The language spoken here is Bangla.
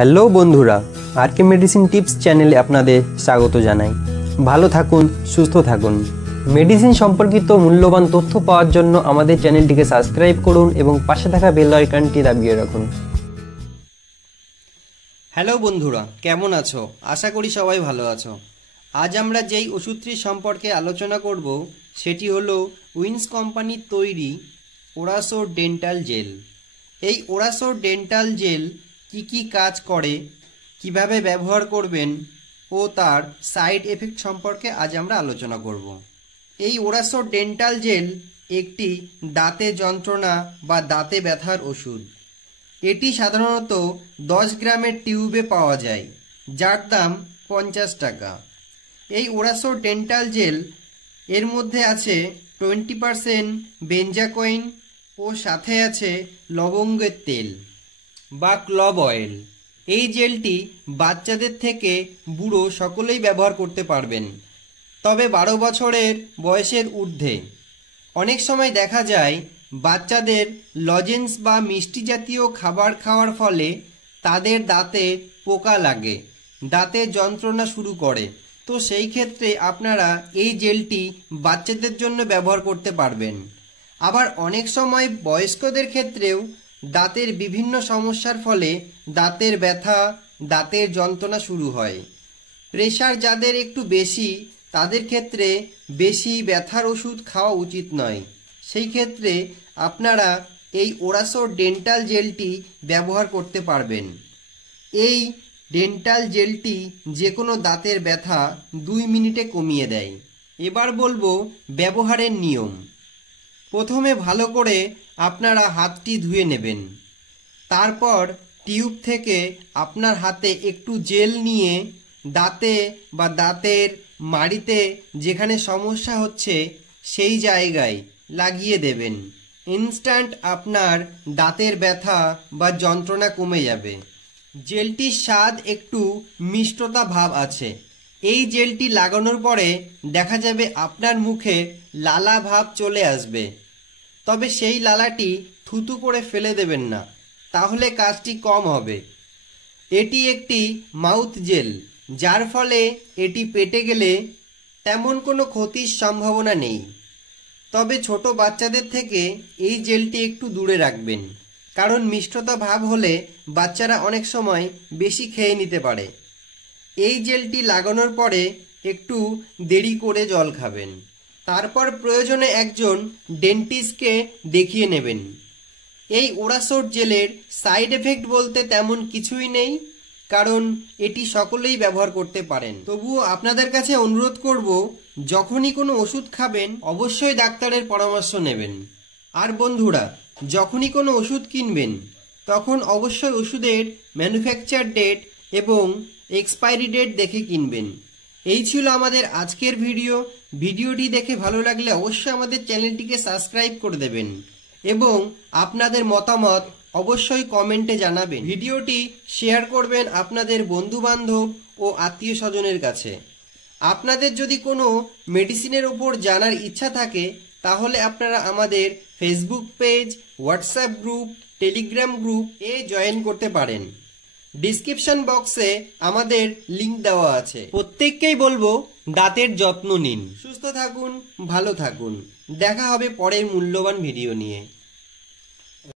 হ্যালো বন্ধুরা, আরকে মেডিসিন টিপস চ্যানেলে আপনাদের স্বাগত জানাই। ভালো থাকুন, সুস্থ থাকুন। মেডিসিন সম্পর্কিত মূল্যবান তথ্য পাওয়ার জন্য আমাদের চ্যানেলটিকে সাবস্ক্রাইব করুন এবং পাশে থাকা বেল আইকনটি দাবিয়ে রাখুন। হ্যালো বন্ধুরা, কেমন আছো? আশা করি সবাই ভালো আছো। আজ আমরা যেই ওষুধটির সম্পর্কে আলোচনা করব সেটি হলো উইন্স কোম্পানির তৈরি ওরাসোর ডেন্টাল জেল। এই ওরাসোর ডেন্টাল জেল কি কাজ করে, কিভাবে ব্যবহার করবেন ও তার সাইড এফেক্ট সম্পর্কে আজ আমরা আলোচনা করব। এই ওরাসোর ডেন্টাল জেল একটি দাঁতে যন্ত্রণা বা দাঁতে ব্যথার ওষুধ। এটি সাধারণত 10 গ্রামের টিউবে পাওয়া যায়, যার দাম 50 টাকা। এই ওরাসোর ডেন্টাল জেল এর মধ্যে আছে 20% বেঞ্জাকোইন ও সাথে আছে লবঙ্গের তেল বা ক্লভ অয়েল। এই জেলটি বাচ্চাদের থেকে বুড়ো সকলেই ব্যবহার করতে পারবেন, তবে 12 বছরের বয়সের ঊর্ধ্বে। অনেক সময় দেখা যায় বাচ্চাদের লজেন্স বা মিষ্টি জাতীয় খাবার খাওয়ার ফলে তাদের দাঁতে পোকা লাগে, দাঁতে যন্ত্রণা শুরু করে। তো সেই ক্ষেত্রে আপনারা এই জেলটি বাচ্চাদের জন্য ব্যবহার করতে পারবেন। আবার অনেক সময় বয়স্কদের ক্ষেত্রেও দাঁতের বিভিন্ন সমস্যার ফলে দাঁতের ব্যথা, দাঁতের যন্ত্রণা শুরু হয়। প্রেশার যাদের একটু বেশি, তাদের ক্ষেত্রে বেশি ব্যথার ওষুধ খাওয়া উচিত নয়। সেই ক্ষেত্রে আপনারা এই ওরাসোর ডেন্টাল জেলটি ব্যবহার করতে পারবেন। এই ডেন্টাল জেলটি যে কোনো দাঁতের ব্যথা 2 মিনিটে কমিয়ে দেয়। এবার বলবো ব্যবহারের নিয়ম। প্রথমে ভালো করে আপনারা হাতটি ধুয়ে নেবেন। তারপর টিউব থেকে আপনার হাতে একটু জেল নিয়ে দাঁতে বা দাঁতের মাড়িতে যেখানে সমস্যা হচ্ছে সেই জায়গায় লাগিয়ে দেবেন। ইনস্ট্যান্ট আপনার দাঁতের ব্যথা বা যন্ত্রণা কমে যাবে। জেলটির স্বাদ একটু মিষ্টতা ভাব আছে। এই জেলটি লাগানোর পরে দেখা যাবে আপনার মুখে লালা ভাব চলে আসবে, তবে সেই লালাটি থুতু করে ফেলে দেবেন না, তাহলে কাজটি কম হবে। এটি একটি মাউথ জেল, যার ফলে এটি পেটে গেলে তেমন কোনো ক্ষতির সম্ভাবনা নেই। তবে ছোট বাচ্চাদের থেকে এই জেলটি একটু দূরে রাখবেন, কারণ মিষ্টতা ভাব হলে বাচ্চারা অনেক সময় বেশি খেয়ে নিতে পারে। এই জেলটি লাগানোর পরে একটু দেরি করে জল খাবেন। তারপর প্রয়োজনে একজন ডেন্টিস্টকে দেখিয়ে নেবেন। এই ওরাসোর জেলের সাইড এফেক্ট বলতে তেমন কিছুই নেই, কারণ এটি সকলেই ব্যবহার করতে পারেন। তবুও আপনাদের কাছে অনুরোধ করব, যখনই কোনো ওষুধ খাবেন অবশ্যই ডাক্তারের পরামর্শ নেবেন। আর বন্ধুরা, যখনই কোনো ওষুধ কিনবেন তখন অবশ্যই ওষুধের ম্যানুফ্যাকচার ডেট এবং এক্সপায়ারি ডেট দেখে কিনবেন। এই ছিল আমাদের আজকের ভিডিও। ভিডিওটি দেখে ভালো লাগলে অবশ্যই আমাদের চ্যানেলটিকে সাবস্ক্রাইব করে দেবেন এবং আপনাদের মতামত অবশ্যই কমেন্টে জানাবেন। ভিডিওটি শেয়ার করবেন আপনাদের বন্ধুবান্ধব ও আত্মীয় স্বজনের কাছে। আপনাদের যদি কোনো মেডিসিনের উপর জানার ইচ্ছা থাকে তাহলে আপনারা আমাদের Facebook page, WhatsApp group, Telegram group এ জয়েন করতে পারেন। ডিসক্রিপশন বক্সে আমাদের লিংক দেওয়া আছে। প্রত্যেককেই বলবো দাঁতের যত্ন নিন, সুস্থ থাকুন, ভালো থাকুন। দেখা হবে পরের মূল্যবান ভিডিও নিয়ে।